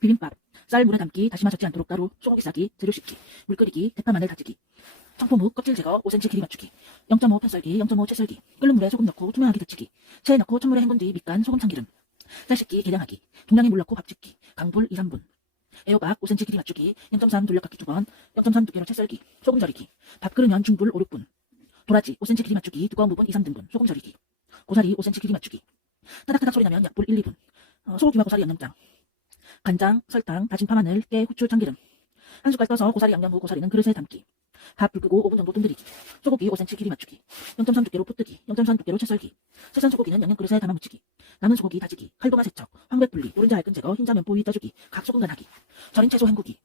비빔밥, 쌀 물에 담기, 다시마 젖지 않도록 가루, 소고기 싸기, 재료 씻기, 물 끓이기, 대파 마늘 다지기, 청포묵 껍질 제거 5cm 길이 맞추기, 0.5 편썰기, 0.5 채썰기, 끓는 물에 소금 넣고 투명하게 데치기, 체에 넣고 찬물에 헹군 뒤 밑간 소금 참기름, 쌀 씻기, 계량하기, 동량의 물 넣고 밥 짓기, 강불 2, 3분, 애호박 5cm 길이 맞추기, 0.3 돌려깎기 2번, 0.3 두께로 채 썰기, 소금 절이기, 밥 끓으면 중불 5, 6분, 도라지 5cm 길이 맞추기, 두꺼운 부분 2, 3등분, 소금 절이기, 고사리 5cm 길이 맞추기, 타닥타닥 소리 나면 약불 1, 2분, 소고기와 고사리 양념장, 간장, 설탕, 다진 파마늘, 깨, 후추, 참기름, 한 숟갈 떠서 고사리 양념 후 고사리는 그릇에 담기, 밥 불 끄고 5분 정도 뜸들이기, 소고기 5cm 길이 맞추기, 0.3 두께로 풋뜨기, 0.3 두께로 채 썰기, 채썬 소고기는 양념 그릇에 담아 묻히기, 남은 소고기 다지기, 칼도마 세척, 황백 분리, 노른자 알끈 제거, 흰자 면보 위 따주기, 각 소금 간하기, 절인 채소 헹구기,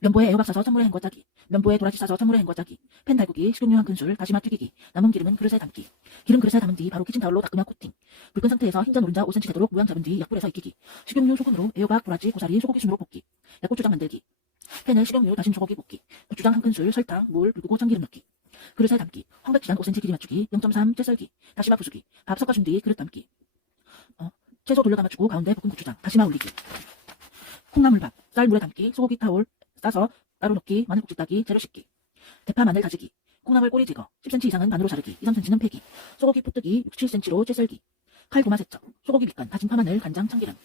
면보에 애호박 싸서 찬물에 헹궈 짜기, 면보에 도라지 싸서 찬물에 헹궈 짜기, 팬 달구기, 식용유 한 큰술, 다시마 튀기기, 남은 기름은 그릇에 담기, 기름 그릇에 담은 뒤 바로 키친타올로 닦으며 코팅, 불 끈 상태에서 흰자 노른자 5cm 되도록 모양 잡은 뒤 약불에서 익히기, 식용유 소금으로 애호박, 도라지, 고사리, 소고기 순으로 볶기, 약고추장 만들기, 팬에 식용유 다진 소고기 볶기, 고추장 한 큰술, 설탕, 물, 불 끄고 참기름 넣기, 그릇에 담기, 황백지단 5cm 길이 맞추기, 0.3 채썰기, 다시마 부수기, 밥 섞어준 뒤 그릇 담기, 채소 돌려 감아주고 가운데 볶은 고추장, 다시마 올리기, 콩나물밥, 쌀 물에 담기, 소고기 타올 싸서 가루 넣기, 마늘국수 따기, 재료 씻기, 대파 마늘 다지기, 콩나물 꼬리 제거, 10cm 이상은 반으로 자르기, 2, 3cm는 패기, 소고기 풋뜨기, 6, 7cm로 채 썰기, 칼 도마 세척, 소고기 밑간, 다진 파마늘, 간장, 참기름,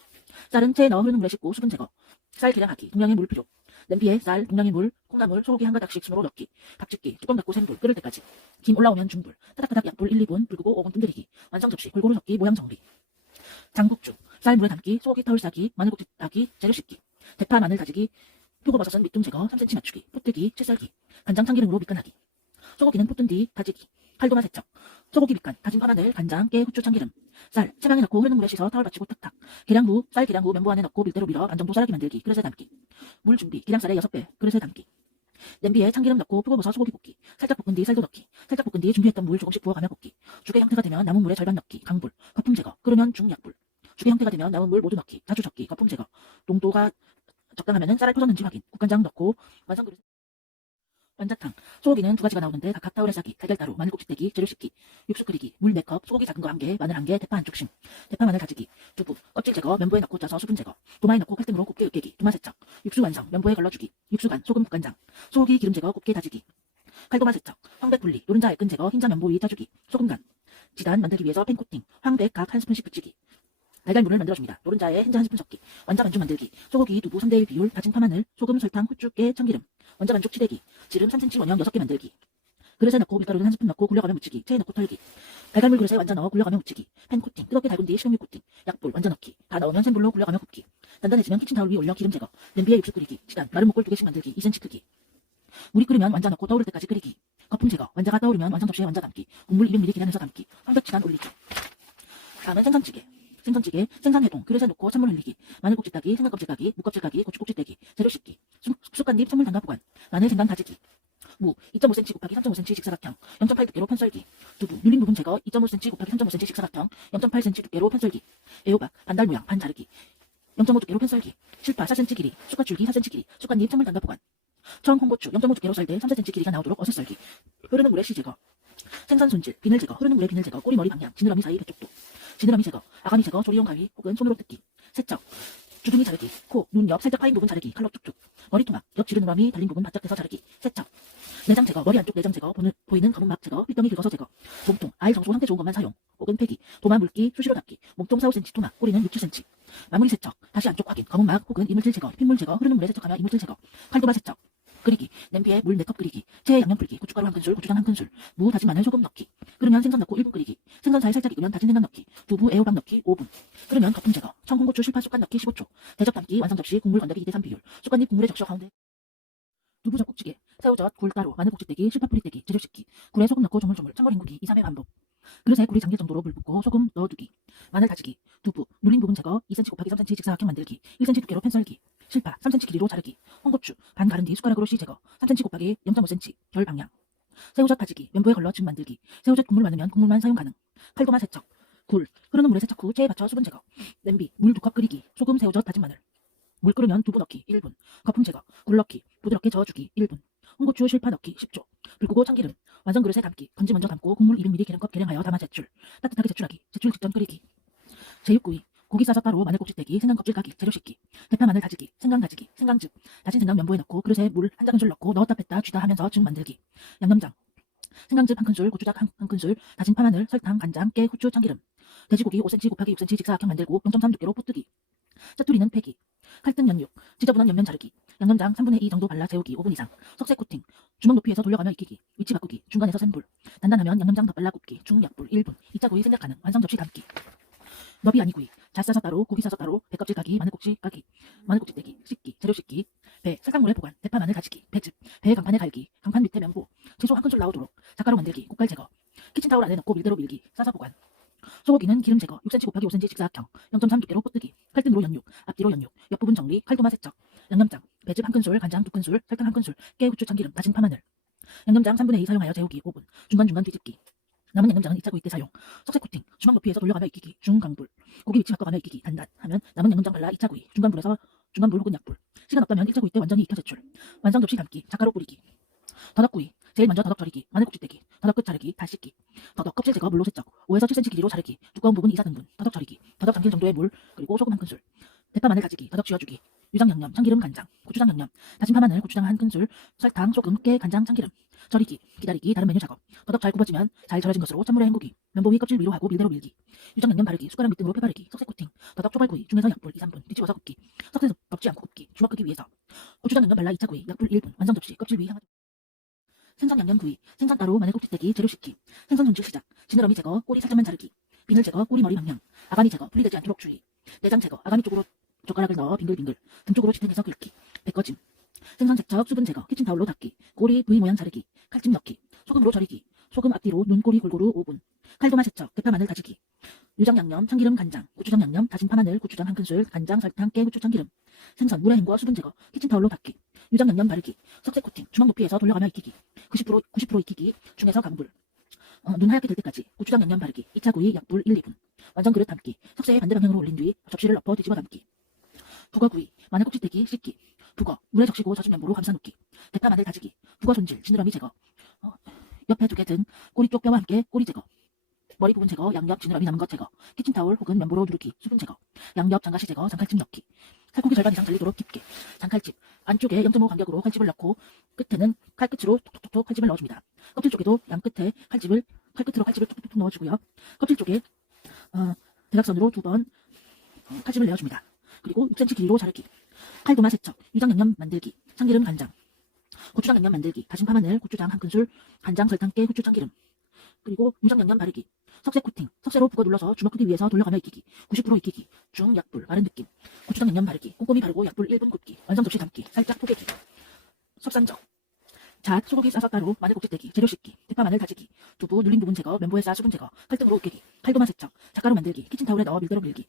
쌀은 체에 넣어 흐르는 물에 씻고 수분 제거, 쌀 계량하기, 동량의 물 필요, 냄비에 쌀, 동량의 물, 콩나물, 소고기 한 가닥씩 순으로 넣기, 밥 짓기, 뚜껑 닫고 생불, 끓을 때까지, 김 올라오면 중불, 타닥타닥 약불 1, 2분, 불 끄고 5분 뜸들이기, 완성 접시, 골고루 섞기, 모양 정리, 장국주, 쌀 물에 담기, 소고기 타올 싸기, 마늘국수 따기, 재료 씻기, 대파 마늘 다지기, 표고버섯은 밑둥 제거, 3cm 맞추기, 풋뜨기, 채 썰기, 간장 참기름으로 밑간하기, 소고기는 풋뜬 뒤 다지기, 칼도마 세척, 소고기 밑간, 다진 파마늘, 간장, 깨, 후추, 참기름, 쌀, 채망에 넣고 흐르는 물에 씻어 타올 받치고 탁탁, 계량 후, 쌀 계량 후 면보 안에 넣고 밀대로 밀어 반 정도 쌀알기 만들기, 그릇에 담기, 물 준비, 계량쌀의 6배, 그릇에 담기, 냄비에 참기름 넣고 표고버섯 소고기 볶기, 살짝 볶은 뒤 쌀도 넣기, 살짝 볶은 뒤 준비했던 물 조금씩 부어가며 볶기, 죽의 형태가 되면 남은 물에 절반 넣기, 강불, 거품 제거, 끓으면 중약불, 죽의 형태가 되면 남은 물 모두 넣기, 자주 젓기, 거품 제거, 농도가 적당하면 쌀알 터졌는지 확인, 국간장 넣고 완성 그릇. 완자탕, 소고기는 두 가지가 나오는데 각각 타올에 싸기, 달걀가루, 마늘국수 떼기, 재료 씻기, 육수 끓이기, 물 4컵, 소고기 작은 거 1개, 마늘 1개, 대파 한쪽씩, 대파 마늘 다지기, 두부, 껍질 제거, 면보에 넣고 짜서 수분 제거, 도마에 넣고 칼등으로 곱게 으깨기, 도마 세척, 육수 완성, 면보에 걸러주기, 육수간, 소금 국간장, 소고기 기름 제거, 곱게 다지기, 칼도마 세척, 황백 분리, 노른자 알끈 제거, 흰자 면보 위 따주기, 소금간, 지단 만들기 위해서 팬 코팅, 황백 각 한 스푼씩 붙이기, 달걀물을 만들어줍니다. 노른자에 흰자 한 스푼 섞기, 완자 반죽 만들기, 소고기, 두부 3대1 비율, 다진 파마늘, 소금, 설탕, 후추, 깨, 참기름, 원자 반죽 치대기, 지름 3cm 원형 6개 만들기, 그릇에 넣고 밀가루는 한 스푼 넣고 굴려가며 묻히기, 체에 넣고 털기, 달걀물 그릇에 완자 넣어 굴려가며 묻히기, 팬 코팅, 뜨겁게 달군 뒤 식용유 코팅, 약불, 완자 넣기, 다 넣으면 센 불로 굴려가며 굽기, 단단해지면 키친타올 위에 올려 기름 제거, 냄비에 육수 끓이기, 시간, 마른 목골 2개씩 만들기, 2cm 크기, 물이 끓으면 완자 넣고 떠오를 때까지 끓이기, 거품 제거, 완자가 떠오르면 완성 접시에 완자 담기, 국물 200ml 계량해서 담기, 황백지단 올리기. 다음은 생선찌개. 생선찌개, 생선회동, 그릇에 놓고 찬물 흘리기, 마늘국지 따기, 생선껍질 따기, 무껍질 따기, 고추국지 떼기, 재료 씻기, 쑥갓잎 찬물 담가 보관, 마늘 생강 다지기, 무 2.5cm 곱하기 3.5cm 직사각형, 0.8 두께로 편썰기, 두부, 눌린 부분 제거, 2.5cm 곱하기 3.5cm 직사각형, 0.8cm 두께로 편썰기, 애호박, 반달 모양, 반 자르기, 0.5 두께로 편썰기, 실파 4cm 길이, 쑥갓줄기 4cm 길이, 쑥갓잎 찬물 담가 보관, 청, 홍고추 0.5 두께로 썰되 3cm 길이가 나오도록 어슷 썰기, 흐르는 물에 씨 제거, 생선 손질, 비늘 제거, 흐르는 물에 비늘 제거, 꼬리 머리 방향, 지느러미 사이 배쪽도, 지느러미 제거, 아가미 제거, 조리용 가위 혹은 손으로 뜯기, 세척, 주둥이 자르기, 코, 눈 옆 살짝 파인 부분 자르기, 칼로 쭉쭉, 머리토막, 옆 지느러미 달린 부분 바짝 떼서 자르기, 세척, 내장 제거, 머리 안쪽 내장 제거, 보이는 검은 막 제거, 핏덩이 긁어서 제거, 몸통, 알 정수 상태 좋은 것만 사용, 혹은 폐기, 도마 물기, 수시로 닦기, 몸통 4, 5cm 토막, 꼬리는 6, 7cm, 마무리 세척, 다시 안쪽 확인, 검은 막 혹은 이물질 제거, 핏물 제거, 흐르는 물에 세척하며 이물질 제거, 칼도마 세척, 끓이기, 냄비에 물 4컵 끓이기, 체에 양념 풀기, 고춧가루 한 큰술, 고추장 한 큰술, 무, 다진 마늘, 소금 넣기, 끓으면 생선 넣고 1분 끓이기, 생선 사이 살짝 익으면 다진 생강 넣기, 두부, 애호박 넣기 5분, 끓으면 거품 제거, 청, 홍고추, 실파, 쑥갓 넣기 15초, 대접 담기, 완성 접시, 국물 건더기 2대3 비율, 쑥갓잎 국물에 적셔 가운데, 두부 젓국찌개, 새우젓, 굴 따로, 마늘국수 떼기, 실파 뿌리 떼기, 재료 씻기, 굴에 소금 넣고 조물조물, 찬물 헹구기 2, 3회 반복, 그릇에 굴이 잠길 정도로 물 붓고 소금 넣어두기, 마늘 다지기, 두부, 눌린 부분 제거, 2cm 곱하기 3cm 직사각형 만들기, 1cm 두께로 편썰기, 실파, 3cm 길이로 자르기, 홍고추, 반 가른 뒤 숟가락으로 씨 제거, 3cm 곱하기 0.5cm, 결 방향, 새우젓 다지기, 면보에 걸러 즙 만들기, 새우젓 국물 많으면 국물만 사용 가능, 칼도마 세척, 굴, 흐르는 물에 세척 후 체에 받쳐 수분 제거, 냄비, 물 2컵 끓이기, 소금, 새우젓, 다진 마늘, 물 끓으면 두부 넣기 1분, 거품 제거, 굴 넣기, 부드럽게 저어주기 1분, 홍고추, 실파 넣기 10초, 불 끄고 참기름, 완성 그릇에 담기, 건지 먼저 담고 국물 200ml 계량컵 계량하여 담아 제출, 따뜻하게 제출하기, 제출 직전 끓이기, 제육구이, 고기 싸서 따로 마늘 꼭지떼기, 생강 껍질 까기, 재료 씻기, 대파 마늘 다지기, 생강 다지기, 생강즙, 다진 생강 면보에 넣고 그릇에 물 한 작은술 넣고 넣었다 뺐다 쥐다 하면서 즙 만들기. 양념장, 생강즙 1큰술, 고추장 1큰술, 다진 파마늘, 설탕, 간장, 깨, 후추, 참기름. 돼지고기 5cm 곱하기 6cm 직사각형 만들고 0.3 두께로 뽀뜨기. 짜투리는 패기. 칼등 연육, 지저분한 옆면 자르기. 양념장 3분의 2 정도 발라 재우기 5분 이상. 석쇠 코팅, 주먹 높이에서 돌려가며 익히기. 위치 바꾸기, 중간에서 센 불. 단단하면 양념장 더 발라 굽기, 중약불 1분. 2차 구이 생략 가능, 완성 접시 담기. 너비 아니구이, 잣 싸서 따로, 고기 싸서 따로, 배껍질 까기, 마늘꼭지 까기, 마늘꼭지 떼기, 씻기, 재료 씻기, 배, 설탕물에 보관, 대파 마늘 다지기, 배즙, 배 강판에 갈기, 강판 밑에 면보, 채소 1큰술 나오도록, 젓가루 만들기, 국갈 제거, 키친타올 안에 넣고 밀대로 밀기, 싸서 보관. 소고기는 기름 제거, 6cm 곱하기 5cm 직사각형, 0.3 두께로 뽀뜨기, 칼등으로 연육, 앞뒤로 연육, 옆부분 정리, 칼도마 세척. 양념장, 배즙 1큰술, 간장 2큰술, 설탕 1큰술, 깨, 후추, 참기름, 다진 파마늘. 양념장 3분의 2 사용하여 재우기 5분, 중간중간 뒤집기. 남은 양념장은 2차 구이 때 사용. 석쇠 코팅, 주먹 높이에서 돌려가며 익히기, 중강불. 고기 위치 바꿔가며 익히기, 단단 하면 남은 양념장 발라 2차 구이, 중간불 혹은 약불. 시간 없다면 1차 구이 때 완전히 익혀 제출. 완성 접시 담기, 젓가루 뿌리기. 더덕구이, 제일 먼저 더덕 절이기, 마늘꼭지 떼기, 더덕 끝 자르기, 다 씻기. 더덕 껍질 제거, 물로 세척, 5에서 7cm 길이로 자르기, 두꺼운 부분 2, 4등분, 더덕 절이기, 더덕 잠길 정도의 물, 그리고 소금 1큰술. 대파 마늘 다지기, 더덕 쥐어주기, 유장 양념, 참기름 간장, 고추장 양념, 다진 파마늘, 고추장 1큰술, 설탕, 소금, 깨, 간장, 참기름. 절이기, 기다리기, 다른 메뉴 작업. 더덕 잘 굽어지면 잘 절여진 것으로 찬물에 헹구기, 면보 위 껍질 위로 하고 밀대로 밀기. 유장 양념 바르기, 숟가락 밑등으로 펴 바르기, 석쇠 코팅, 더덕 초벌구이, 중에서 약불 2, 3분, 뒤집어서 굽기, 석쇠 덮지 않고 굽기, 주먹 크기 위에서. 고추장 양념 발라 2차 구이, 약불 1분, 완성 접시, 껍질 위 향. 생선 양념 구이, 생선 따로 마늘 꼭지 떼기, 재료 씻기, 생선 손질 시작, 지느러미 제거, 꼬리 살짝만 자르기, 비늘 제거, 꼬리 머리 방향, 아가미 제거, 분리되지 않도록 주의, 내장 제거, 아가미 쪽으로 젓가락을 넣어 빙글빙글, 등 쪽으로 지탱해서 긁기, 배꺼짐, 생선 세척, 수분 제거, 키친타올로 닦기, 꼬리 부위 모양 자르기, 칼집 넣기, 소금으로 절이기, 소금 앞뒤로 눈꼬리 골고루 5분, 칼도마 세척, 대파 마늘 다지기, 유장 양념, 참기름 간장, 고추장 양념, 다진 파마늘, 고추장 1큰술, 간장, 설탕, 깨, 후추, 참기름, 생선 물에 헹궈 수분 제거, 키친타올로 닦기, 유장 양념 바르기, 석쇠 코팅, 주먹 높이에서 돌려가며 익히기, 90% 익히기, 중에서 강불. 눈 하얗게 될 때까지 고추장 양념 바르기, 2차 구이 약불 1, 2분. 완전 그릇 담기, 석쇠에 반대 방향으로 올린 뒤 접시를 엎어 뒤집어 담기. 북어구이, 마늘 꼭지 떼기, 씻기. 북어, 물에 적시고 젖은 면보로 감싸 놓기. 대파 마늘 다지기, 북어 손질, 지느러미 제거. 옆에 2개 등, 꼬리 쪽 뼈와 함께 꼬리 제거. 머리 부분 제거, 양옆, 지느러미 남은 것 제거. 키친타올 혹은 면보로 누르기, 수분 제거. 양옆 장가시 제거, 장칼집 넣기. 살코기 절반 이상 잘리도록 깊게. 장칼집, 안쪽에 0.5 간격으로 칼집을 넣고 끝에는 칼끝으로 톡톡톡 칼집을 넣어줍니다. 껍질 쪽에도 양 끝에 칼끝으로 칼집을 톡톡톡 넣어주고요. 껍질 쪽에 대각선으로 2번 칼집을 내어줍니다. 그리고 6cm 길이로 자르기. 칼도마 세척, 유장 양념 만들기, 참기름 간장, 고추장 양념 만들기, 다진 파마늘, 고추장 1큰술, 간장, 설탕, 깨, 후추, 참기름. 그리고 유장 양념 바르기, 석쇠 코팅, 석쇠로 북어 눌러서 주먹 크기 위에서 돌려가며 익히기, 90% 익히기, 중 약불, 마른 느낌, 고추장 양념 바르기, 꼼꼼히 바르고 약불 1분 굽기, 완성 접시 담기, 살짝 포개기. 속산적, 잣, 소고기 싸서 따로, 마늘 꼭지 떼기, 재료 씻기, 대파 마늘 다지기, 두부, 눌린 부분 제거, 면보에 싸 수분 제거, 칼등으로 으깨기, 칼도마 세척, 젓가루 만들기, 키친타올에 넣어 밀대로 밀기,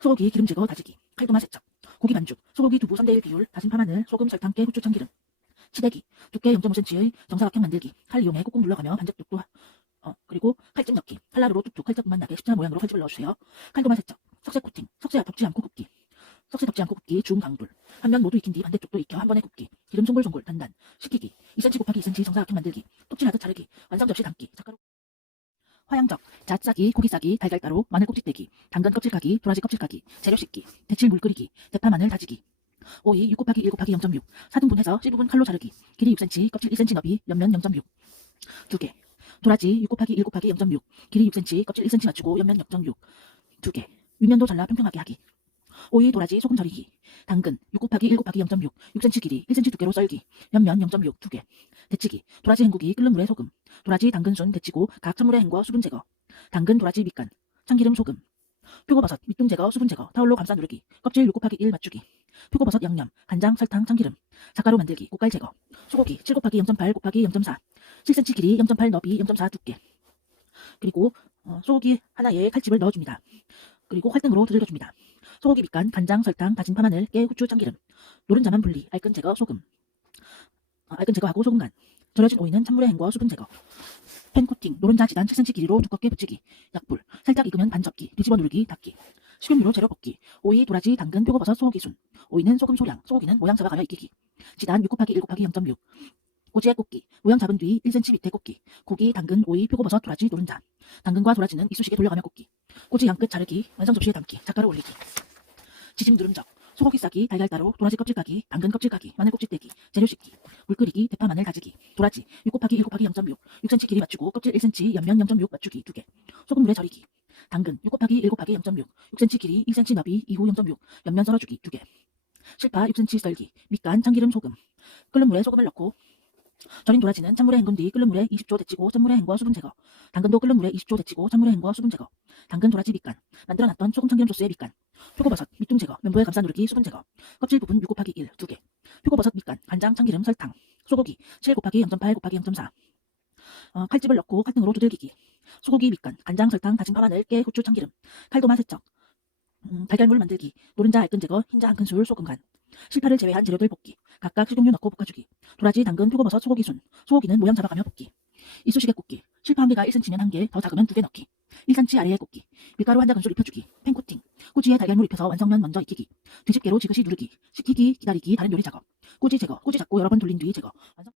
소고기 기름 제거 다지기, 칼도마 세척, 고기 반죽, 소고기 두부 3대1 비율, 다진 파마늘, 소금, 설탕, 깨, 후추, 참기름. 치대기, 두께 0.5cm의 정사각형 만들기, 칼 이용해 꾹꾹 눌러가며 반죽뚝도 그리고 칼집 넣기, 칼날로 뚝뚝 칼자국만 나게 십자가 모양으로 칼집을 넣어주세요. 칼도마 세척, 석쇠 코팅, 석쇠 덮지 않고 굽기, 중강불. 한 면 모두 익힌 뒤 반대쪽도 익혀 한 번에 굽기, 기름 송골송골 단단, 식히기, 2cm 곱하기 2cm 정사각형 만들기, 톱질하듯 자르기, 완성 접시 담기, 젓가루. 화양적, 잣 싸기, 고기 싸기, 달걀가루, 마늘 꼭지 떼기, 당근 껍질 까기, 도라지 껍질 까기, 재료 씻기, 데칠 물 끓이기, 대파 마늘 다지기. 오이 6 곱하기 1 곱하기 0.6, 4등분해서 C부분 칼로 자르기, 길이 6cm, 껍질 1cm 너비, 옆면 0.6. 2개. 도라지 6 곱하기 1 곱하기 0.6, 길이 6cm, 껍질 1cm 맞추고 옆면 0.6. 2개. 윗면도 잘라 평평하게 하기. 오이, 도라지, 소금 절이기. 당근 6 곱하기 1 곱하기 0.6, 6cm 길이, 1cm 두께로 썰기. 옆면 0.6, 2개. 데치기. 도라지 헹구기, 끓는 물에 소금. 도라지, 당근 순 데치고 각 찬물에 헹궈 수분 제거. 당근, 도라지 밑간. 참기름, 소금. 표고버섯, 밑둥 제거, 수분 제거, 타올로 감싸 누르기. 껍질 6 곱하기 1 맞추기. 표고버섯 양념, 간장, 설탕, 참기름. 젓가루 만들기, 고깔 제거. 소고기 7 곱하기 0.8 곱하기 0.4. 7cm 길이, 0.8 너비, 0.4 두께. 그리고 소고기 하나에 칼집을 넣어줍니다. 그리고 칼등으로 두들겨줍니다. 소고기 밑간, 간장, 설탕, 다진 파마늘, 깨, 후추, 참기름. 노른자만 분리, 알끈 제거, 소금. 알끈 제거하고 소금 간. 절여진 오이는 찬물에 헹궈 수분 제거. 팬 코팅, 노른자 지단 7cm 길이로 두껍게 붙이기. 약불, 살짝 익으면 반 접기, 뒤집어 누르기, 닫기. 식용유로 재료 볶기. 오이, 도라지, 당근, 표고버섯, 소고기 순. 오이는 소금 소량, 소고기는 모양 잡아가며 익히기. 지단 6 곱하기 1 곱하기 0.6. 꼬지에 꽂기. 모양 잡은 뒤 1cm 밑에 꽂기. 고기, 당근, 오이, 표고버섯, 도라지, 노른자. 당근과 도라지는 이쑤시개 돌려가며 꽂기. 꼬지 양끝 자르기, 완성 접시에 담기, 작가루 올리기. 지짐 누름적, 소고기 싸기, 달걀 따로, 도라지 껍질 까기, 당근 껍질 까기, 마늘 꼭지 떼기, 재료 씻기, 물 끓이기, 대파 마늘 다지기, 도라지 6 곱하기 1 곱하기 0.6, 6cm 길이 맞추고 껍질 1cm, 옆면 0.6 맞추기 2개, 소금물에 절이기, 당근 6 곱하기 1 곱하기 0.6, 6cm 길이 1cm 너비 이후 0.6, 옆면 썰어주기 2개, 실파 6cm 썰기, 밑간, 참기름, 소금, 끓는 물에 소금을 넣고 절인 도라지는 찬물에 헹군 뒤 끓는 물에 20초 데치고 찬물에 헹궈 수분 제거. 당근도 끓는 물에 20초 데치고 찬물에 헹궈 수분 제거. 당근, 도라지, 밑간. 만들어놨던 소금 참기름 소스의 밑간. 표고버섯, 밑둥 제거. 면보에 감싸 누르기 수분 제거. 껍질 부분 6 곱하기 1, 2개. 표고버섯, 밑간. 간장, 참기름, 설탕. 소고기 7 곱하기 0.8 곱하기 0.4. 칼집을 넣고 칼등으로 두들기기. 소고기, 밑간. 간장, 설탕, 다진 파 마늘, 깨, 후추, 참기름. 칼도마 세척. 달걀물 만들기. 노른자 알끈 제거. 흰자 1큰술, 소금 간. 실파를 제외한 재료들 볶기. 각각 식용유 넣고 볶아주기. 도라지, 당근, 표고버섯, 소고기 순. 소고기는 모양 잡아가며 볶기. 이쑤시개 꽂기. 실파 1개가 1cm면 1개, 더 작으면 2개 넣기. 1cm 아래에 꽂기. 밀가루 1작은술 입혀주기. 팬코팅. 꼬지에 달걀물 입혀서 완성면 먼저 익히기. 뒤집개로 지그시 누르기. 식히기, 기다리기, 다른 요리 작업. 꼬지 제거. 꼬지 잡고 여러 번 돌린 뒤 제거. 완성.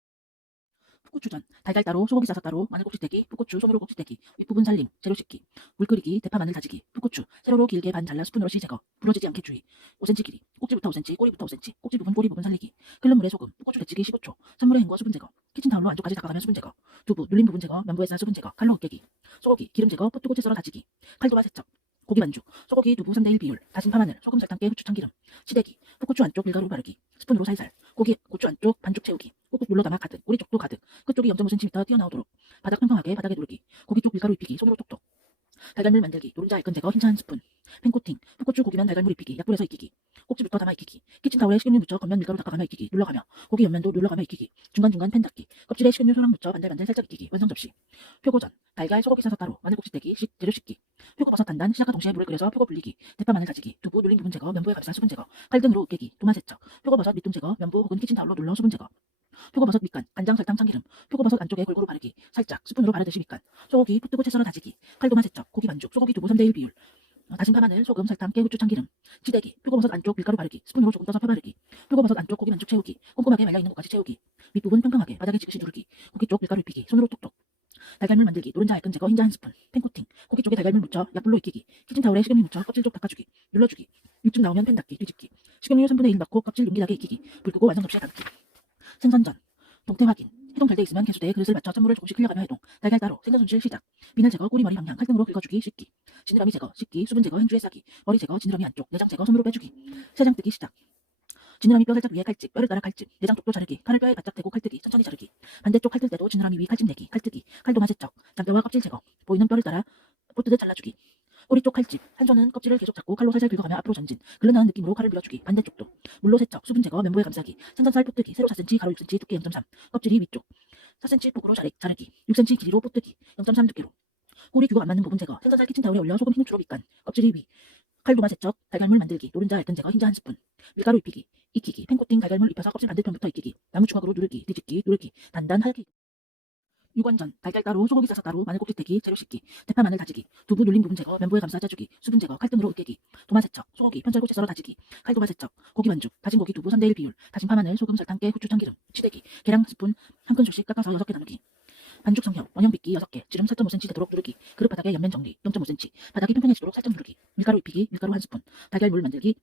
풋고추전, 달걀 따로, 소고기 싸서 따로, 마늘 꼭지떼기, 풋고추, 손으로 꼭지떼기, 윗부분 살림, 재료 씻기, 물 끓이기, 대파 마늘 다지기, 풋고추, 세로로 길게 반 잘라 스푼으로 씨 제거, 부러지지 않게 주의, 5cm 길이, 꼭지부터 5cm, 꼬리부터 5cm, 꼬리 부분 살리기, 끓는 물에 소금, 풋고추 데치기 15초, 찬물에 헹궈 수분 제거, 키친타올로 안쪽까지 닦아가며 수분 제거, 두부, 눌린 부분 제거, 면보에 싸 수분 제거, 칼로 으깨기, 소고기, 기름 제거, 뽀뜨고 채 썰어 다지기, 칼도마 세척, 고기 반죽, 소고기, 두부 3대1 비율, 다진 파마늘, 소금, 설탕, 깨, 후추, 참기름, 치대기, 풋고추 안쪽 밀가루 바르기, 스푼으로 살살, 고기, 고추 안쪽 반죽 채우기, 꾹꾹 눌러 담아 가득, 꼬리 쪽도 가득, 끝쪽이 0.5cm 튀어나오도록, 바닥 평평하게 바닥에 누르기, 고기 쪽 밀가루 입히기, 손으로 톡톡, 달걀물 만들기, 노른자 알끈 제거, 흰자 1스푼, 팬코팅, 풋고추 고기면 달걀물 입히기, 약불에서 익히기, 꼭지부터 담아 익히기, 키친타올에 식용유 묻혀 겉면 밀가루 닦아가며 익히기, 눌러가며, 고기 옆면도 눌러가며 익히기, 중간중간 팬 닦기, 껍질에 식용유 소량 묻혀 반들반들 살짝 익히기, 완성 접시, 표고전, 달걀, 소고기 싸서 따로, 마늘 꼭지 떼기, 재료 씻기, 표고버섯 단단, 시작과 동시에 물을 끓여서 표고 불리기, 대파 마늘 다지기, 두부 눌린 부분 제거, 면보에 감싸 수분 제거, 칼등으로 으깨기, 도마 세척, 표고버섯 밑둥 제거, 면보 혹은 키친타올로 눌러 수분 제거, 표고버섯 밑간, 간장, 설탕, 참기름, 표고버섯 안쪽에 골고루 바르기, 살짝 스푼으로 바르듯이 밑간, 소고기 풋뜨고 채 썰어 다지기, 칼도마 세척, 고기 반죽, 소고기 두부 3대1 비율, 다진 파 마늘, 소금, 설탕, 깨, 후추, 참기름, 치대기, 표고버섯 안쪽 밀가루 바르기, 스푼으로 조금 떠서 펴바르기, 표고버섯 안쪽 고기 반죽 채우기, 꼼꼼하게 말려있는 곳까지 채우기, 밑부분 평평하게 바닥에 지그시 누르기, 고기 쪽 밀가루 입히기, 손으로 톡톡, 달걀물 만들기, 노른자 알끈 제거, 흰자 1스푼, 팬코팅, 고기 쪽에 달걀물 묻혀 약불로 익히기, 키친타올에 식용유 묻혀 껍질 쪽 닦아주기, 눌러주기, 육즙 나오면 팬 닦기, 뒤집기, 식용유 3분의 1 넣고 껍질 윤기나게 익히기, 불 끄고 완성 접시에 담기. 생선전, 동태 확인, 해동 잘 돼 있으면 개수대에 그릇을 맞춰 찬물을 조금씩 흘려가며 해동, 달걀 따로, 생선 손질 시작, 비늘 제거, 꼬리 머리 방향, 칼등으로 긁어주기, 씻기, 지느러미 제거, 씻기, 수분 제거, 행주에 싸기, 머리 제거, 지느러미 안쪽, 내장 제거, 손으로 빼주기, 세장 뜯기 시작, 지느러미 뼈 살짝 위에 칼집, 뼈를 따라 칼집, 내장 쪽도 자르기, 칼을 뼈에 바짝 대고 칼뜨기, 천천히 자르기, 반대쪽 칼뜰 때도 지느러미 위 칼집 내기, 칼뜨기, 칼도마 세척, 장뼈와 껍질 제거, 보이는 뼈를 따라 뽀뜨듯 잘라주기, 꼬리 쪽 칼집, 한 손은 껍질을 계속 잡고 칼로 살살 긁어가며 앞으로 전진, 글러나는 느낌으로 칼을 밀어주기, 반대쪽도, 물로 세척, 수분 제거, 면보에 감싸기, 생선살 뽀뜨기, 세로 4cm, 가로 6cm, 두께 0.3, 껍질이 위쪽, 4cm 폭으로 자르기, 6cm 길이로 뽀뜨기, 0.3 두께로, 꼬리 규격 안 맞는 부분 제거, 생선살 키친타올에 올려 소금 흰후추로 밑간, 껍질이 위, 칼도마 세척, 달걀물 만들기, 노른자 알끈 제거, 흰자 1스푼, 밀가루 입히기, 익히기, 팬코팅 달걀물 입혀서 껍질 반대편부터 익히기, 나무 주걱으로 누르기, 뒤집기, 누르기, 단단 하얗게 유관전, 달걀 따로, 소고기 싸서 따로, 마늘 꼭지 떼기, 재료 씻기, 대파 마늘 다지기, 두부 눌린 부분 제거, 면보에 감싸 짜주기, 수분 제거, 칼등으로 으깨기, 도마 세척, 소고기 편썰고 채 썰어 다지기, 칼도마 세척, 고기 반죽, 다진 고기 두부 3대1 비율, 다진 파 마늘, 소금, 설탕, 깨, 후추, 참기름, 치대기, 계량 스푼, 1큰술씩 깎아서 6개 나누기, 반죽 성형, 원형 빗기 6개, 지름 4.5cm 되도록 누르기, 그릇 바닥에 옆면 정리, 0.5cm, 바닥이 평평해지도록 살짝 누르기, 밀가루 입히기, 밀가루 1스푼, 달걀물 만들기,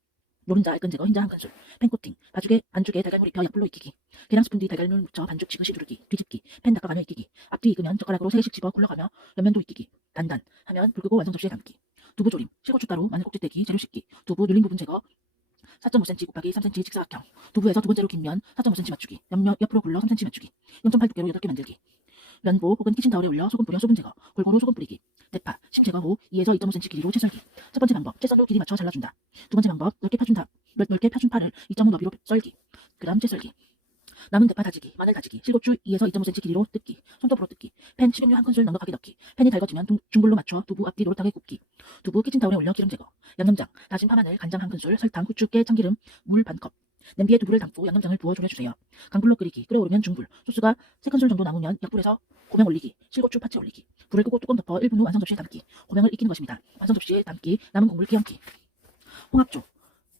노른자 알끈 제거, 흰자 1큰술, 팬코팅, 반죽에 달걀물 입혀 약불로 익히기, 계량 스푼 뒤 달걀물 묻혀 반죽 지그시 누르기, 뒤집기, 팬 닦아가며 익히기, 앞뒤 익으면 젓가락으로 3개씩 집어 굴러가며 옆면도 익히기, 단단 하면 불 끄고 완성 접시에 담기, 두부 조림, 실고추 따로, 마늘 꼭지 떼기, 재료 씻기, 두부 눌린 부분 제거, 4.5cm 곱하기 3cm 직사각형, 두부에서 두 번째로 긴 면 4.5cm 맞추기, 옆으로 굴러 3cm 맞추기, 0.8 두께로 8개 만들기, 면보 혹은 키친타올에 올려 소금 뿌려 수분 제거, 골고루 소금 뿌리기, 대파, 심 제거 후 2에서 2.5cm 길이로 채 썰기. 첫 번째 방법, 채 썬 후 길이 맞춰 잘라준다. 두 번째 방법, 넓게 펴준 파를 2.5 너비로 썰기. 그 다음 채 썰기. 남은 대파 다지기, 마늘 다지기, 실고추 2에서 2.5cm 길이로 뜯기, 손톱으로 뜯기, 팬 식용유 1큰술 넉넉하게 넣기, 팬이 달궈지면 중불로 맞춰 두부 앞뒤 노릇하게 굽기, 두부 키친타올에 올려 기름 제거, 양념장, 다진 파마늘, 간장 1큰술, 설탕, 후추, 깨, 참기름, 물 반컵. 냄비에 두부를 담고 양념장을 부어 졸여주세요. 강불로 끓이기, 끓어오르면 중불, 소스가 3큰술 정도 남으면 약불에서 고명 올리기, 실고추 파채 올리기, 불을 끄고 뚜껑 덮어 1분 후 완성 접시에 담기, 고명을 익히는 것입니다. 완성 접시에 담기, 남은 국물 끼얹기. 홍합조,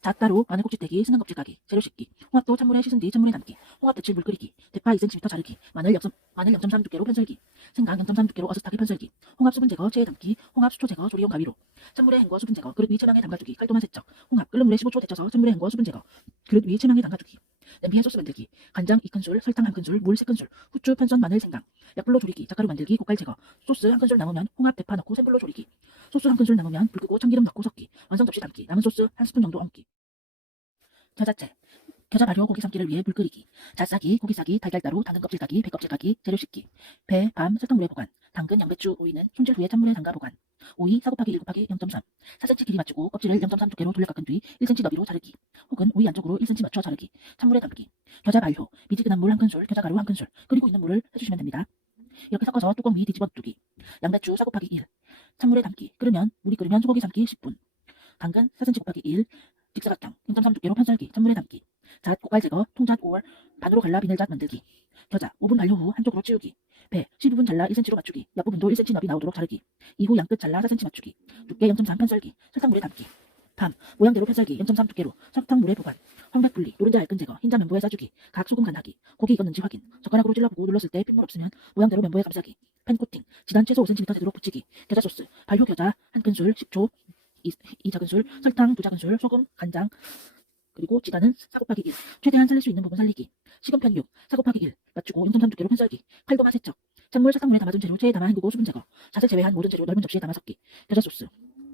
잣가루, 마늘 꼭지떼기, 생강 껍질 까기, 재료 씻기, 홍합도 찬물에 씻은 뒤 찬물에 담기, 홍합 대칠 물 끓이기, 대파 2cm 자르기, 마늘 0.3 두께로 편썰기, 생강 0.3 두께로 어슷하게 편썰기, 홍합 수분 제거, 체에 담기, 홍합 수초 제거, 조리용 가위로, 찬물에 헹궈 수분 제거, 그릇 위 채망에 담가주기, 칼도만 세척, 홍합 끓는 물에 15초 데쳐서 찬물에 헹궈 수분 제거, 그릇 위 채망에 담가주기, 냄비에 소스 만들기, 간장 2큰술, 설탕 1큰술, 물 3큰술, 후추, 편선, 마늘, 생강, 약불로 조리기, 잣가루 만들기, 고깔 제거, 소스 1큰술 남으면 홍합, 대파 넣고 센 불로 조리기, 소스 1큰술 남으면 불 끄고 참기름 넣고 섞기, 완성 접시 담기, 남은 소스 1스푼 정도 얹기. 겨자채, 겨자 발효 고기 삶기를 위해 물 끓이기, 잣 싸기, 고기 싸기, 달걀가루, 당근 껍질 까기, 배 껍질 까기, 재료 씻기, 배, 밤, 설탕물에 보관, 당근, 양배추, 오이는 손질 후에 찬물에 담가 보관, 오이 4 곱하기 1 곱하기 0.3, 4cm 길이 맞추고 껍질을 0.3 두께로 돌려 깎은 뒤 1cm 너비로 자르기, 혹은 오이 안쪽으로 1cm 맞춰 자르기, 찬물에 담기, 겨자 발효, 미지근한 물 1큰술, 겨자가루 1큰술, 끓이고 있는 물을 해주시면 됩니다. 이렇게 섞어서 뚜껑 위 뒤집어 두기, 양배추 4 곱하기 1, 찬물에 담기, 물이 끓으면 소고기 삶기 10분, 당근 4cm 곱하기 1, 직사각형 0.3 두께로 편썰기, 찬물에 담기, 잣, 고깔 제거, 통잣 5월, 반으로 갈라 비늘잣 만들기, 겨자 5분 발효 후 한쪽으로 치우기, 배 12분 잘라 1cm로 맞추기, 옆부분도 1cm 너비 나오도록 자르기, 이후 양끝 잘라 4cm 맞추기, 두께 0.3 편썰기, 설탕물에 담기, 밤, 모양대로 편썰기 0.3 두께로 설탕물에 보관, 황백 분리, 노른자 알끈 제거, 흰자 면보에 싸주기, 각 소금 간하기, 고기 익었는지 확인, 젓가락으로 찔러보고 눌렀을 때 핏물 없으면 모양대로 면보에 감싸기, 팬 코팅, 지단 최소 5cm 되도록 붙이기, 겨자 소스, 발효 겨자 1큰술, 식초 2 작은술, 설탕 2 작은술, 소금, 간장, 그리고 지단은 4 곱하기 1, 최대한 살릴 수 있는 부분 살리기, 식은 편육 4 곱하기 1, 맞추고 0.3 두께로 편썰기, 칼도마 세척, 찬물, 설탕물에 담아둔 재료 체에 담아 헹구고 수분 제거, 잣을 제외한 모든 재료 넓은 접시에 담아 섞기, 겨자 소스,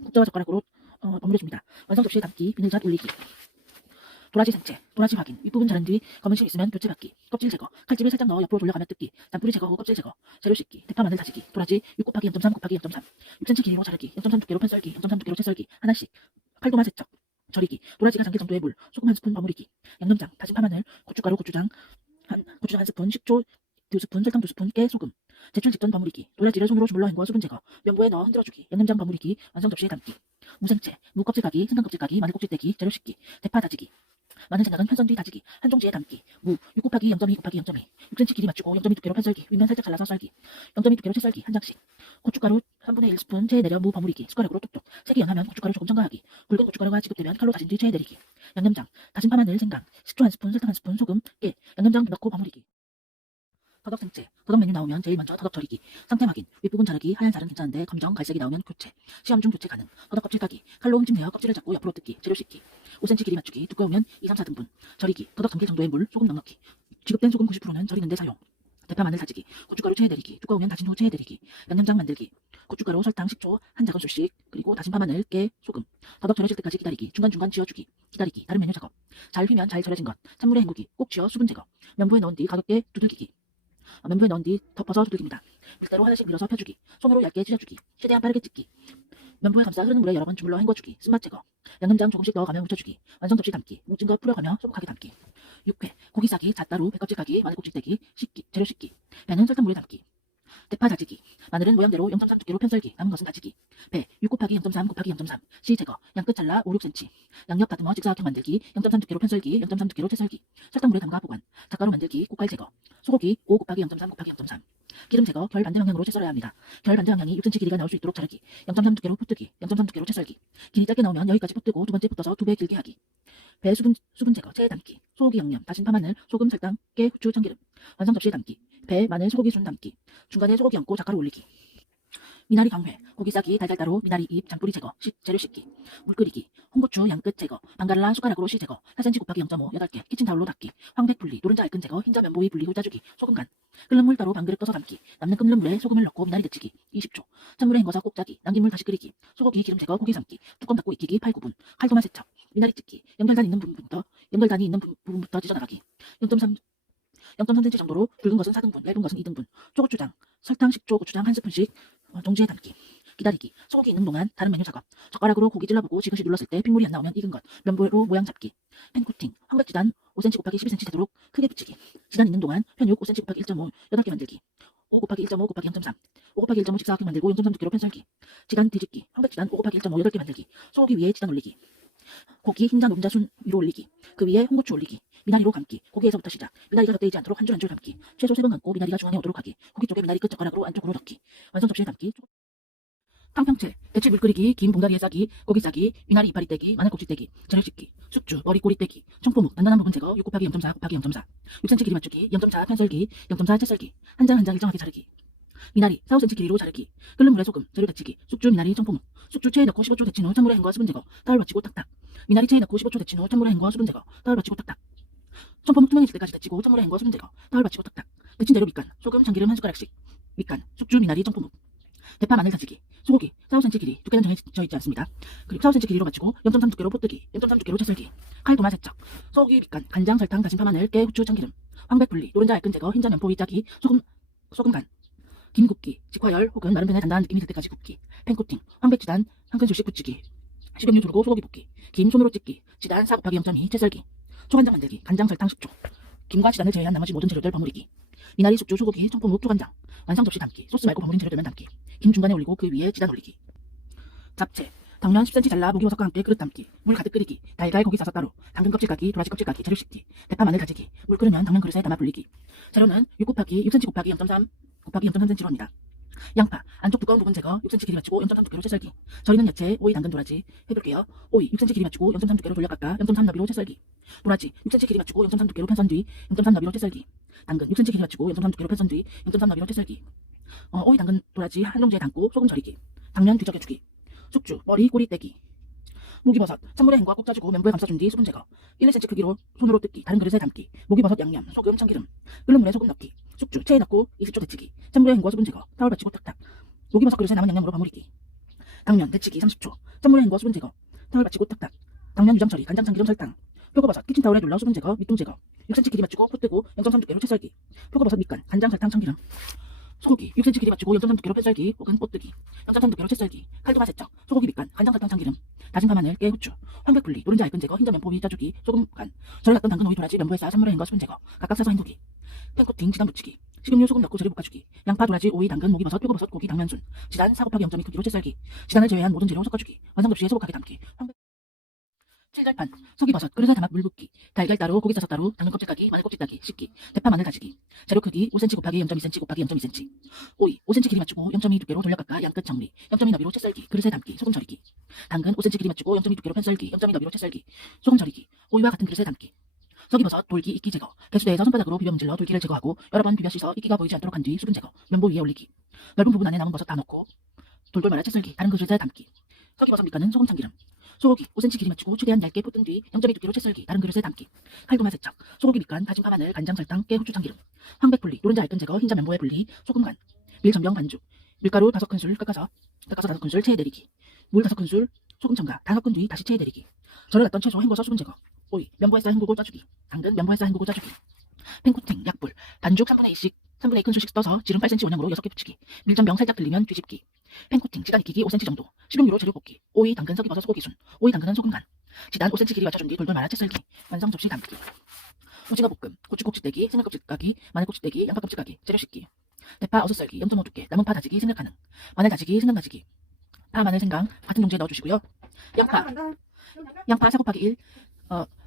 국자와 젓가락으로 버무려줍니다. 완성 접시에 담기, 비늘잣 올리기. 도라지 생채, 도라지 확인, 윗부분 자른 뒤 검은 실 있으면 교체받기, 껍질 제거, 칼집을 살짝 넣어 옆으로 돌려가며 뜯기, 잔뿌리 제거 후 껍질 제거, 재료 씻기, 대파 마늘 다지기, 도라지 6 곱하기 0.3 곱하기 0.3, 6cm 길이로 자르기, 0.3 두께로 편썰기, 0.3 두께로 채썰기, 하나씩, 칼도마 세척, 절이기, 도라지가 잠길 정도의 물, 소금 1스푼 버무리기, 양념장, 다진 파마늘, 고춧가루, 고추장 1스푼, 식초 2스푼, 설탕 2스푼, 깨, 소금, 제출 직전 버무리기, 도라지를 손으로 주물러 헹궈 수분 제거, 면보에 넣어 흔들어주기, 양념장 버무리기, 완성 접시에 담기, 무생채, 무 껍질 까기, 생강 껍질 까기, 마늘 꼭지 떼기, 재료 씻기, 대파 다지기, 마늘 생각은 편선 뒤 다지기, 한 종지에 담기, 무 6 곱하기 0.2 곱하기 0.2, 6cm 길이 맞추고 0.2 두께로 편썰기, 윗면 살짝 잘라서 썰기, 0.2 두께로 채썰기, 한 장씩, 고춧가루 3분의 1 스푼 체에 내려 무 버무리기, 숟가락으로 뚝뚝, 색이 연하면 고춧가루 조금 첨가하기, 굵은 고춧가루가 지급되면 칼로 다진 뒤 체에 내리기, 양념장, 다진 파마늘, 생강, 식초 1스푼, 설탕 1스푼, 소금, 깨, 양념장 넣고 버무리기. 더덕 생채, 더덕 메뉴 나오면 제일 먼저 더덕 절이기, 상태 확인, 윗부분 자르기, 하얀 살은 괜찮은데 검정, 갈색이 나오면 교체, 시험 중 교체 가능, 더덕 껍질 까기, 칼로 흠집 내어 껍질을 잡고 옆으로 뜯기, 재료 씻기, 5cm 길이 맞추기, 두꺼우면 2, 3, 4등분, 절이기, 더덕 담길 정도의 물, 소금 넉넉히, 지급된 소금 90%는 절이는데 사용, 대파 마늘 다지기, 고춧가루 체에 내리기, 두꺼우면 다진 후 체에 내리기, 양념장 만들기, 고춧가루, 설탕, 식초 한 작은술씩, 그리고 다진 파마늘, 깨, 소금, 더덕 절여질 때까지 기다리기, 중간중간 지어주기, 기다리기, 다른 메뉴 작업, 잘 휘면 잘 절여진 것, 찬물에 헹구기, 꼭 쥐어 수분 제거, 면보에 넣은 뒤 가볍게 두들기기, 면보에 넣은 뒤 덮어서 두들깁니다. 밀대로 하나씩 밀어서 펴주기, 손으로 얇게 찢어주기, 최대한 빠르게 찢기, 면보에 감싸 흐르는 물에 여러 번 주물러 헹궈주기, 쓴맛 제거, 양념장 조금씩 넣어가며 묻혀주기, 완성 접시 담기, 뭉친 것 풀어가며 소복하게 담기, 육회, 고기 싸기, 잣가루, 배껍질 까기, 마늘 꼭지 떼기, 씻기, 재료 씻기, 배는 설탕물에 담기, 대파 다지기, 마늘은 모양대로 0.3 두께로 편썰기, 남은 것은 다지기, 배 6 곱하기 0.3 곱하기 0.3, 씨 제거, 양끝 잘라 5, 6cm, 양옆 다듬어 직사각형 만들기, 0.3 두께로 편썰기, 0.3 두께로 채썰기, 설탕물에 담가 보관, 잣가루 만들기, 고깔 제거, 소고기 5 곱하기 0.3 곱하기 0.3, 기름 제거, 결 반대 방향으로 채 썰어야 합니다. 결 반대 방향이 6cm 길이가 나올 수 있도록 자르기, 0.3 두께로 붓뜨기, 0.3 두께로 채썰기, 길이 짧게 나오면 여기까지 붓뜨고 두 번째 붙어서 2배 길게 하기, 배 수분 제거, 체에 담기, 소고기 양념, 다진 파마늘, 소금, 설탕, 깨, 후추, 참기름, 완성 접시에 담기, 배, 마늘, 소고기 순 담기, 중간에 소고기 얹고 젓가루 올리기, 미나리 강회, 고기 싸기, 달달가루, 미나리 잎, 잔뿌리 제거, 재료 씻기, 물 끓이기, 홍고추 양끝 제거, 방갈라 숟가락으로 씨 제거, 4cm 곱하기 0.5, 8개, 키친타올로 닦기, 황백 분리, 노른자 알끈 제거, 흰자 면보위 분리 후 짜주기, 소금 간, 끓는 물 따로 반그릇 떠서 담기, 남는 끓는 물에 소금을 넣고 미나리 데치기, 20초, 찬물에 헹궈서 꼭 짜기, 남긴 물 다시 끓이기, 소고기 기름 제거, 고기 삶기, 뚜껑 닫고 익히기, 8, 9분, 칼도마 세척, 미나리 찍기, 연결단이 있는 부분부터 찢어나가기, 0.3cm 정도로 굵은 것은 4등분, 얇은 것은 2등분, 초고추장, 설탕, 식초, 고추장 1스푼씩 종지에 담기, 기다리기, 소고기 익는 동안 다른 메뉴 작업, 젓가락으로 고기 찔러보고 지그시 눌렀을 때 핏물이 안 나오면 익은 것, 면보로 모양 잡기, 팬 코팅, 황백지단 5cm 곱하기 12cm 되도록 크게 붙이기, 지단 있는 동안 편육 5cm 곱하기 1.5, 8개 만들기, 5 곱하기 1.5 곱하기 0.3, 5 곱하기 1.5 직사각형 만들고 0.3 두께로 편썰기, 지단 뒤집기, 황백지단 5 곱하기 1.5, 8개 만들기, 소고기 위에 지단 올리기, 고기, 흰자, 노른자 순 위로 올리기, 그 위에 홍고추 올리기, 미나리로 감기, 고기에서부터 시작, 미나리가 겉대이지 않도록 한 줄 한 줄 감기, 최소 3번 감고 미나리가 중앙에 오도록 하기, 고기 쪽에 미나리 끝 젓가락으로 안쪽으로 넣기, 완성 접시에 담기. 탕평채, 대치 물 끓이기, 김 봉다리에 싸기, 고기 싸기, 미나리 이파리 떼기, 마늘 꼭지 떼기, 재료 씻기, 숙주, 머리 꼬리 떼기, 청포묵, 단단한 부분 제거, 6 곱하기 0.4 곱하기 0.4, 6cm 길이 맞추기, 0.4 편썰기, 0.4 채 썰기, 한 장 한 장 일정하게 자르기, 미나리 4, 5cm 길이로 자르기, 끓는 물에 소금, 재료 데치기, 숙주, 미나리, 청포묵, 숙주 체에 넣고 15초 데친 후 찬물에 헹궈 수분 제거, 타월 받치고 탁탁, 미나리 체에 넣고 15초 데친 후 찬물에 헹궈 수분 제거, 타월 받치고 탁탁, 청포묵 투명해질 때까지 데치고 찬물에 헹궈 수분 제거, 타월 받치고 탁탁, 데친 재료 밑간, 소금, 참기름 1숟가락씩, 밑간, 숙주, 미나리, 청포묵, 대파, 마늘 다지기, 소고기 4, 5cm 길이, 두께는 정해져 있지 않습니다. 그리고 4, 5cm 길이로 맞추고 0.3 두께로 포뜨기, 0.3 두께로 채썰기, 칼, 도마, 세척, 소고기 밑간, 간장, 설탕, 다진 파, 마늘, 깨, 후추, 참기름, 황백 분리, 노른자 알끈 제거, 흰자, 면포, 위짜기, 소금 간, 김 굽기, 직화열 혹은 마른 팬에 단단한 느낌이 들 때까지 굽기, 팬코팅, 황백 지단, 한 큰술씩 붙이기, 식용유 두르고 소고기 볶기, 김 손으로 찢기, 지단 4 곱하기 0.2 채썰기, 초간장 만들기, 간장, 설탕, 식초, 김과 지단을 제외한 나머지 모든 재료들 버무리기, 미나리, 숙주, 소고기, 청포묵, 초간장, 완성 접시 담기, 소스 말고 버무린 재료들만 담기, 김 중간에 올리고 그 위에 지단 올리기. 잡채, 당면 10cm 잘라 무기버섯과 함께 그릇 담기, 물 가득 끓이기, 달걀 고기 싸서 따로, 당근 껍질 까기, 도라지 껍질 까기, 재료 씻기, 대파 마늘 다지기, 물 끓으면 당면 그릇에 담아 불리기. 재료는 6 곱하기 6cm 곱하기 0.3 곱하기 0.3cm로 합니다. 양파, 안쪽 두꺼운 부분 제거, 6cm 길이 맞추고 0.3 두께로 채썰기. 절이는 야채, 오이, 당근, 도라지 해볼게요. 오이 6cm 길이 맞추고 0.3 두께로 돌려 깎아 0.3 너비로 채썰기. 도라지 6cm 길이 맞추고 0.3 두께로 편선 뒤 0.3 너비로 채썰기. 당근 6cm 길이 맞추고 0.3 두께로 편선 뒤 0.3 너비로 채썰기. 오이, 당근, 도라지 한 용기에 담고 소금 절이기. 당면 뒤적여주기. 숙주, 머리, 꼬리 떼기. 목이버섯, 찬물에 헹궈 꼭 짜주고 면부에 감싸준 뒤 수분 제거. 1, 2cm 크기로 손으로 뜯기, 다른 그릇에 담기. 목이버섯 양념, 소금, 참기름. 끓는 물에 소금 넣기. 숙주, 체에 넣고 20초 데치기. 찬물에 헹궈 수분 제거. 타월 받치고 탁탁. 목이버섯 그릇에 남은 양념으로 버무리기. 당면 데치기 30초. 찬물에 헹궈 수분 제거. 타월 받치고 탁탁. 당면 유정 처리, 간장, 참기름, 설탕. 표고버섯, 키친타올에 눌러 수분 제거, 밑둥 제거. 6cm 길이 맞추고 풋 뜨고 0.3 두께로 채썰기. 표고버섯 밑간, 간장, 설탕, 참기름. 소고기 6cm 길이 맞추고 0.3 두께로 편썰기 혹은 뽀뜨기, 0.3 두께로 채썰기, 칼도마 세척, 소고기 밑간, 간장, 설탕, 참기름, 다진 파, 마늘, 깨, 후추, 황백 분리, 노른자 알끈 제거, 흰자 면포 위 짜주기, 소금 간, 절여놨던 당근, 오이, 도라지, 면보에 싸 찬물에 헹궈 수분 제거, 각각 싸서 헹구기, 팬코팅, 지단 붙이기, 식용유, 소금 넣고 재료 볶아주기, 양파, 도라지, 오이, 당근, 목이버섯, 표고버섯, 고기, 당면순, 지단 4 곱하기 0.2 크기로 채썰기, 지단을 제외한 모든 재료 섞어주기, 완성 접시에 소복하게 담기, 칠절판, 속이버섯, 그릇에 담아 물 붓기, 달걀 따로, 고기 싸서 따로, 당근 껍질 까기, 마늘 꼭지 따기, 씻기, 대파 마늘 다지기, 재료 크기 5cm 곱하기 0.2cm 곱하기 0.2cm, 오이 5cm 길이 맞추고 0.2 두께로 돌려 깎아 양끝 정리, 0.2 너비로 채썰기, 그릇에 담기, 소금 절이기, 당근 5cm 길이 맞추고 0.2 두께로 편썰기, 0.2 너비로 채썰기, 소금 절이기, 오이와 같은 그릇에 담기. 속이버섯, 돌기, 이끼 제거, 개수대에서 손바닥으로 비벼 문질러 돌기를 제거하고 여러 번 비벼 씻어 이끼가 보이지 않도록 한 뒤 수분 제거, 면보 위에 올리기, 넓은 부분 안에 남은 버섯 다 넣고 돌돌 말아 채썰기, 다른 그릇에 담기. 속이버섯 밑간은 소금 참기름. 소고기 5cm 길이 맞추고 최대한 얇게 포뜬 뒤 0.2 두께로 채썰기, 다른 그릇에 담기. 칼도마 세척, 소고기 밑간, 다진 파, 마늘, 간장, 설탕, 깨, 후추, 참기름. 황백 분리, 노른자 알끈 제거, 흰자 면보에 분리, 소금 간, 밀 전병 반죽, 밀가루 5큰술 깎아서 5큰술 체에 내리기, 물 5큰술, 소금 첨가, 다 섞은 뒤 다시 체에 내리기. 절여놨던 채소 헹궈서 수분 제거, 오이 면보에 싸 헹구고 짜주기, 당근 면보에 싸 헹구고 짜주기. 팬코팅, 약불, 반죽 3분의 2씩 3분의 2 큰술씩 떠서 지름 8cm 원형으로 6개 붙이기, 밀전병 살짝 들리면 뒤집기, 팬코팅, 지단 익히기 5cm 정도, 식용유로 재료 볶기, 오이, 당근, 석이버섯, 소고기 순, 오이, 당근은 소금 간, 지단 5cm 길이 맞춰준 뒤 돌돌 말아 채썰기, 완성 접시 담기. 오징어 볶음, 고추 꼭지 떼기, 생강 껍질 까기, 마늘 꼭지 떼기, 양파 껍질 까기, 재료 씻기, 대파 어슷 썰기, 0.5 두께, 남은 파 다지기, 생각 가능, 마늘 다지기, 생강 다지기, 파, 마늘, 생강 같은 용지에 넣어주시고요. 양파 4 곱하기 1,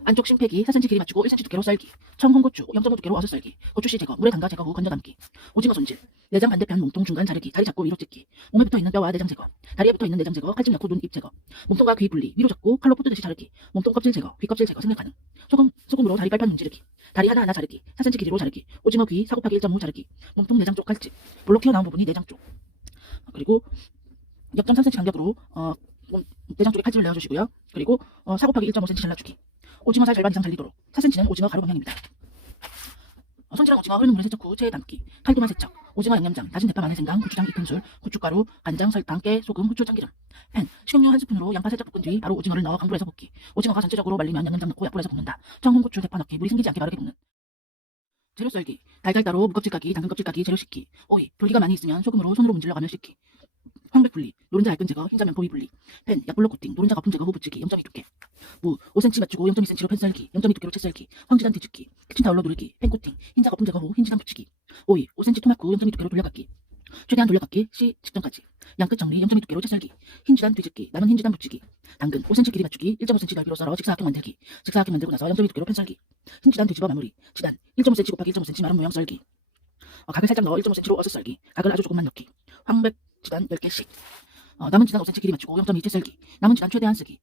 안쪽 심폐기 4cm 길이 맞추고 1cm 두께로 썰기, 청, 홍고추 0.5 두께로 어슷 썰기, 고추씨 제거, 물에 담가 제거 후 건져 담기, 오징어 손질, 내장 반대편 몸통 중간 자르기, 다리 잡고 위로 찢기, 몸에 붙어있는 뼈와 내장 제거, 다리에 붙어있는 내장 제거, 칼집 넣고 눈, 입 제거, 몸통과 귀 분리, 위로 잡고 칼로 포뜨듯이 자르기, 몸통 껍질 제거, 귀 껍질 제거, 생각 가능, 소금으로 다리 빨판 문지르기, 다리 하나하나 자르기, 4cm 길이로 자르기, 오징어 귀 4 곱하기 1.5 자르기, 몸통 내장 쪽 칼집, 볼록 튀어나온 부분이 내장 쪽, 그리고 0.3cm 간격으로 내장 쪽에 칼집을 내어주시고요. 그리고 4 곱하기 1.5cm 잘라주기. 오징어 살 절반 이상 잘리도록. 4cm는 오징어 가루 방향입니다. 손질한 오징어 흐르는 물에 세척 후 체에 담기. 칼도마 세척. 오징어 양념장, 다진 대파, 마늘, 생강, 고추장 2큰술, 고춧가루, 간장, 설탕, 깨, 소금, 후추, 참기름. 팬, 식용유 1스푼으로 양파 살짝 볶은 뒤 바로 오징어를 넣어 강불에서 볶기. 오징어가 전체적으로 말리면 양념장 넣고 약불에서 볶는다. 청, 홍고추, 대파 넣기. 물이 생기지 않게 바르게 볶는. 재료 썰기. 달걀 따로 무껍질 까기, 당근 껍질 까기, 재료 씻기. 오이, 돌기가 많이 있으면 소금으로 손으로 문질러가며 씻기. 황백 분리, 노른자 알끈 제거, 흰자 면포 위 분리, 팬, 약불로 코팅, 노른자 거품 제거 후 붙이기, 0.2 두께, 무, 5cm 맞추고 0.2cm로 편썰기, 0.2 두께로 채썰기, 황지단 뒤집기, 키친타올로 누르기, 팬 코팅, 흰자 거품 제거 후 흰지단 붙이기, 오이, 5cm 토막구 0.2 두께로 돌려깎기, 최대한 돌려깎기, 시 직전까지, 양끝 정리, 0.2 두께로 채썰기, 흰지단 뒤집기, 남은 흰지단 붙이기, 당근, 5cm 길이 맞추기, 1.5cm 넓이로 썰어 직사각형 만들기, 직사각형 만들고 나서 0.2 두께로 편썰기, 흰지단 뒤집어 마무리, 지단, 1.5cm 곱하기 1.5cm 마른 모양 썰기, 각을 살짝 넣어 1.5cm로 어슷 썰기, 각을 아주 조금만 넣기, 황백 지단 10개씩. 남은 지단 5cm 길이 맞추고 0.2채 썰기. 남은 지단 최대한 쓰기.